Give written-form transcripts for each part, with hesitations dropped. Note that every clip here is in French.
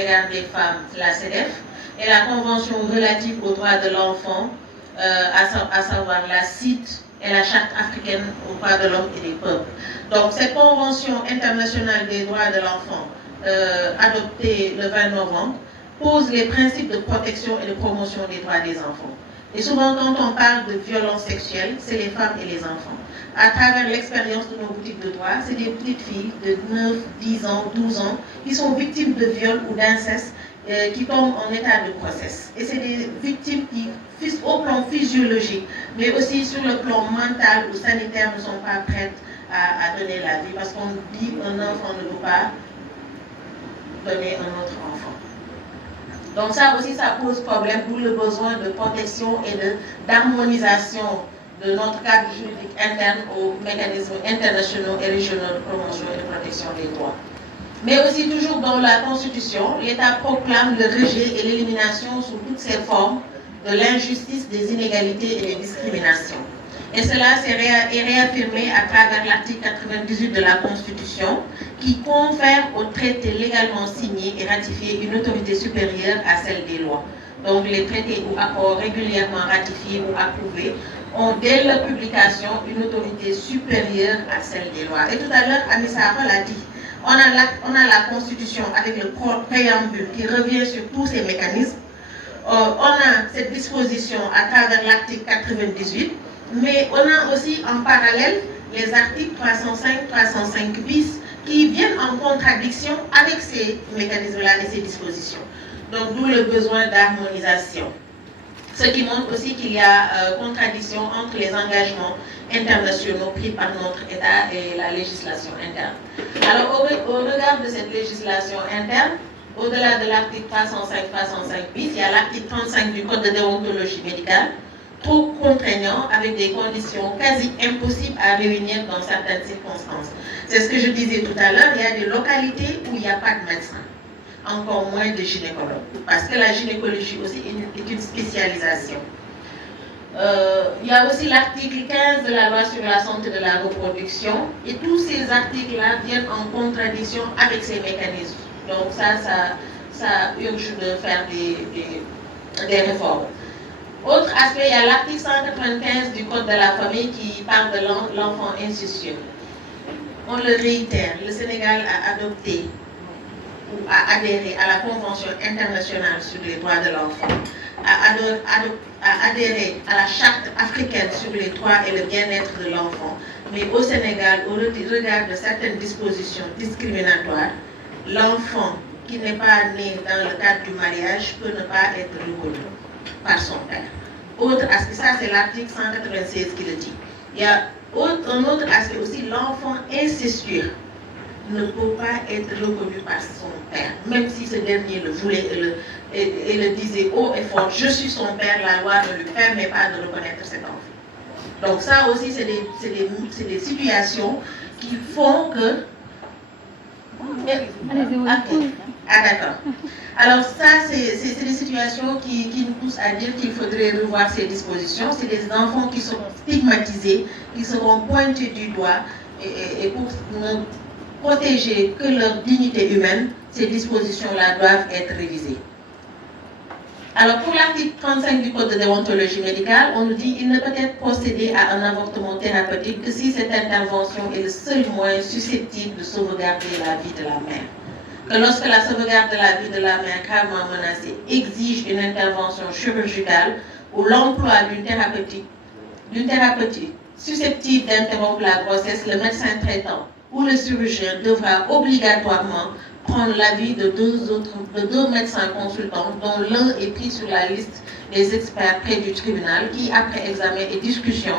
l'égard des femmes, la CEDEF, et la Convention relative aux droits de l'enfant, à savoir la CIDE et la Charte africaine aux droits de l'homme et des peuples. Donc cette Convention internationale des droits de l'enfant, adoptée le 20 novembre, pose les principes de protection et de promotion des droits des enfants. Et souvent, quand on parle de violence sexuelle, c'est les femmes et les enfants. À travers l'expérience de nos boutiques de droit, c'est des petites filles de 9, 10 ans, 12 ans qui sont victimes de viol ou d'inceste, qui tombent en état de grossesse. Et c'est des victimes qui, au plan physiologique, mais aussi sur le plan mental ou sanitaire, ne sont pas prêtes à donner la vie. Parce qu'on dit qu'un enfant ne peut pas donner un autre enfant. Donc ça aussi, ça pose problème pour le besoin de protection et d'harmonisation de notre cadre juridique interne aux mécanismes internationaux et régionaux de promotion et de protection des droits. Mais aussi toujours dans la Constitution, l'État proclame le rejet et l'élimination sous toutes ses formes de l'injustice, des inégalités et des discriminations. Et cela est réaffirmé à travers l'article 98 de la Constitution qui confère aux traités légalement signés et ratifiés une autorité supérieure à celle des lois. Donc les traités ou accords régulièrement ratifiés ou approuvés ont dès leur publication une autorité supérieure à celle des lois. Et tout à l'heure, Amissa l'a dit, on a la Constitution avec le préambule qui revient sur tous ces mécanismes. On a cette disposition à travers l'article 98, mais on a aussi en parallèle les articles 305, 305 bis qui viennent en contradiction avec ces mécanismes-là et ces dispositions. Donc d'où le besoin d'harmonisation. Ce qui montre aussi qu'il y a contradiction entre les engagements internationaux pris par notre État et la législation interne. Alors au regard de cette législation interne, au-delà de l'article 305 bis, il y a l'article 35 du Code de déontologie médicale, trop contraignant avec des conditions quasi impossibles à réunir dans certaines circonstances. C'est ce que je disais tout à l'heure, il y a des localités où il n'y a pas de médecin, encore moins de gynécologues, parce que la gynécologie aussi est une spécialisation. Il y a aussi l'article 15 de la loi sur la santé de la reproduction, et tous ces articles-là viennent en contradiction avec ces mécanismes. Donc ça urge de faire des réformes. Autre aspect, il y a l'article 195 du Code de la famille qui parle de l'enfant incestueux. On le réitère, le Sénégal a adopté ou a adhéré à la Convention internationale sur les droits de l'enfant, a adhéré à la Charte africaine sur les droits et le bien-être de l'enfant. Mais au Sénégal, au regard de certaines dispositions discriminatoires, l'enfant qui n'est pas né dans le cadre du mariage peut ne pas être reconnu par son père. Autre aspect, ça c'est l'article 196 qui le dit. Il y a un autre aspect aussi, l'enfant incestueux ne peut pas être reconnu par son père, même si ce dernier le voulait et le disait haut et fort, je suis son père, la loi ne lui permet pas de reconnaître cet enfant. Donc ça aussi, c'est des situations qui font que... Ah d'accord. Alors ça, c'est des situations qui nous poussent à dire qu'il faudrait revoir ces dispositions. C'est des enfants qui sont stigmatisés, qui seront pointés du doigt et pour ne protéger que leur dignité humaine, ces dispositions-là doivent être révisées. Alors pour l'article 35 du Code de déontologie médicale, on nous dit qu'il ne peut être procédé à un avortement thérapeutique que si cette intervention est le seul moyen susceptible de sauvegarder la vie de la mère. Que lorsque la sauvegarde de la vie de la mère gravement menacée exige une intervention chirurgicale ou l'emploi d'une thérapeutique susceptible d'interrompre la grossesse, le médecin traitant ou le chirurgien devra obligatoirement prendre l'avis de deux médecins consultants dont l'un est pris sur la liste des experts près du tribunal qui, après examen et discussion,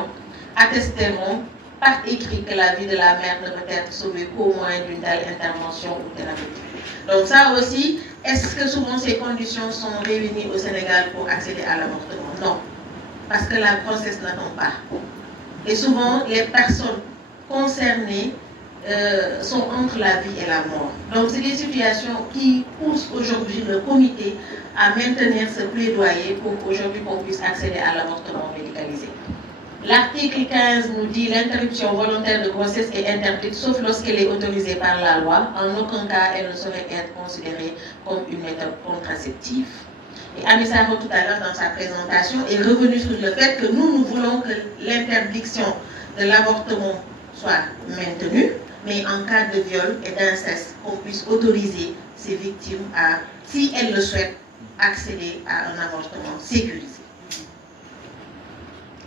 attesteront par écrit que la vie de la mère ne peut être sauvée qu'au moyen d'une telle intervention ou thérapeutique. Donc ça aussi, est-ce que souvent ces conditions sont réunies au Sénégal pour accéder à l'avortement? Non, parce que la grossesse n'attend pas. Et souvent, les personnes concernées sont entre la vie et la mort. Donc c'est des situations qui poussent aujourd'hui le comité à maintenir ce plaidoyer pour qu'aujourd'hui qu'on puisse accéder à l'avortement médicalisé. L'article 15 nous dit l'interruption volontaire de grossesse est interdite sauf lorsqu'elle est autorisée par la loi. En aucun cas, elle ne saurait être considérée comme une méthode contraceptive. Et Amissa Sarr, tout à l'heure dans sa présentation, est revenu sur le fait que nous voulons que l'interdiction de l'avortement soit maintenue, mais en cas de viol et d'inceste, qu'on puisse autoriser ces victimes à, si elles le souhaitent, accéder à un avortement sécurisé.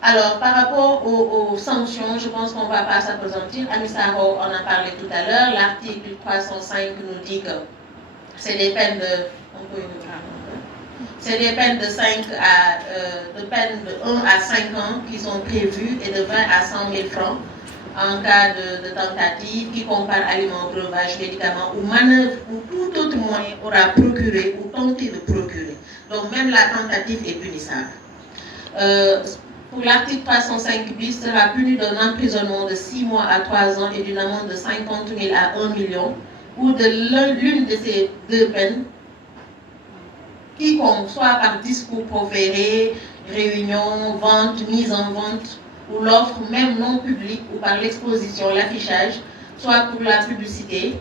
Alors, par rapport aux sanctions, je pense qu'on ne va pas s'apesantir. Amissa Sarr en a parlé tout à l'heure. L'article 305 nous dit que c'est des peines de... C'est des peines de 1 à 5 ans qui sont prévues et de 20 à 100 000 francs en cas de tentative qui compare aliments, breuvages, médicaments ou manœuvre ou tout autre moyen aura procuré ou tenté de procurer. Donc même la tentative est punissable. Pour l'article 305 bis sera puni d'un emprisonnement de 6 mois à 3 ans et d'une amende de 50 000 à 1 million ou de l'une de ces deux peines, quiconque, soit par discours proféré, réunion, vente, mise en vente, ou l'offre même non publique, ou par l'exposition, l'affichage, soit pour la publicité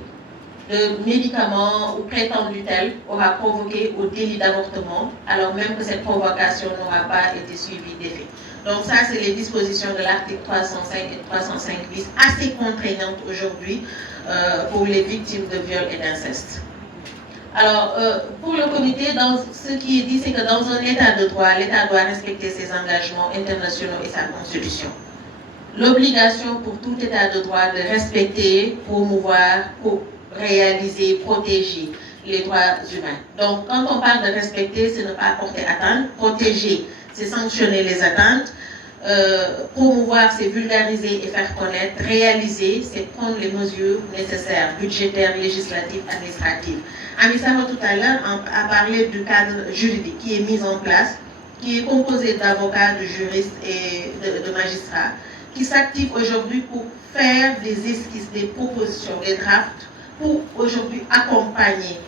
de médicaments ou prétendus tels, aura provoqué au délit d'avortement, alors même que cette provocation n'aura pas été suivie d'effet. Donc ça, c'est les dispositions de l'article 305 et 305 bis, assez contraignantes aujourd'hui pour les victimes de viol et d'inceste. Alors, pour le comité, ce qui est dit, c'est que dans un état de droit, l'État doit respecter ses engagements internationaux et sa constitution. L'obligation pour tout état de droit de respecter, promouvoir, réaliser, protéger les droits humains. Donc, quand on parle de respecter, c'est ne pas porter atteinte. Protéger, c'est sanctionner les atteintes. Promouvoir, c'est vulgariser et faire connaître. Réaliser, c'est prendre les mesures nécessaires, budgétaires, législatives, administratives. Amissa tout à l'heure a parlé du cadre juridique qui est mis en place, qui est composé d'avocats, de juristes et de magistrats, qui s'activent aujourd'hui pour faire des esquisses, des propositions, des drafts, pour aujourd'hui accompagner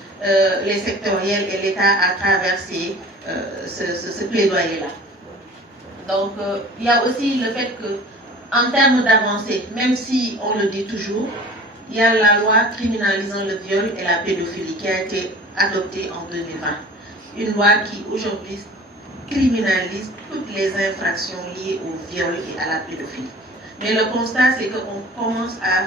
les sectoriels et l'État à travers ce plaidoyer-là. Donc, il y a aussi le fait qu'en termes d'avancée, même si on le dit toujours, il y a la loi criminalisant le viol et la pédophilie qui a été adoptée en 2020. Une loi qui aujourd'hui criminalise toutes les infractions liées au viol et à la pédophilie. Mais le constat, c'est qu'on commence à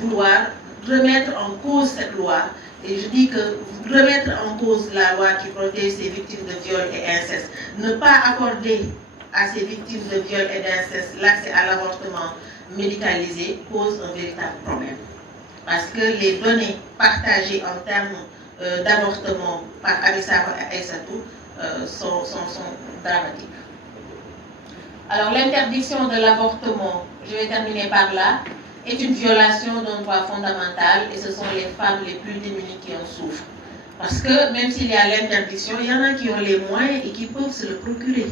vouloir remettre en cause cette loi. Et je dis que remettre en cause la loi qui protège ces victimes de viol et inceste, ne pas accorder à ces victimes de viol et d'inceste l'accès à l'avortement médicalisé pose un véritable problème. Parce que les données partagées en termes d'avortement par Amissa et Aïssatou sont dramatiques. Alors l'interdiction de l'avortement, je vais terminer par là, est une violation d'un droit fondamental et ce sont les femmes les plus démunies qui en souffrent. Parce que même s'il y a l'interdiction, il y en a qui ont les moyens et qui peuvent se le procurer.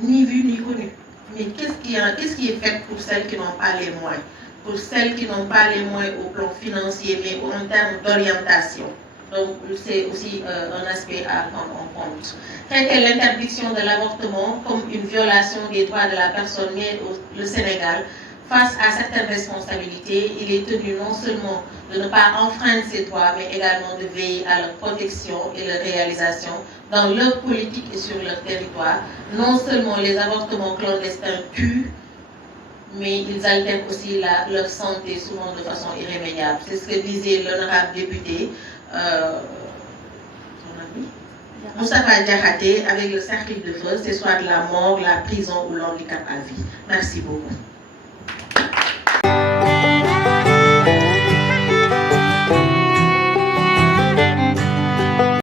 Ni vu ni connu. Mais qu'est-ce qui est fait pour celles qui n'ont pas les moyens? Pour celles qui n'ont pas les moyens au plan financier, mais en termes d'orientation. Donc c'est aussi un aspect à prendre en compte. Traiter l'interdiction de l'avortement comme une violation des droits de la personne née au Sénégal, face à certaines responsabilités, il est tenu non seulement de ne pas enfreindre ces droits, mais également de veiller à leur protection et leur réalisation dans leur politique et sur leur territoire. Non seulement les avortements clandestins tuent, mais ils altèrent aussi leur santé, souvent de façon irrémédiable. C'est ce que disait l'honorable député Moustapha Diakhaté avec le cercle de feu, c'est soit de la mort, la prison ou l'handicap à vie. Merci beaucoup.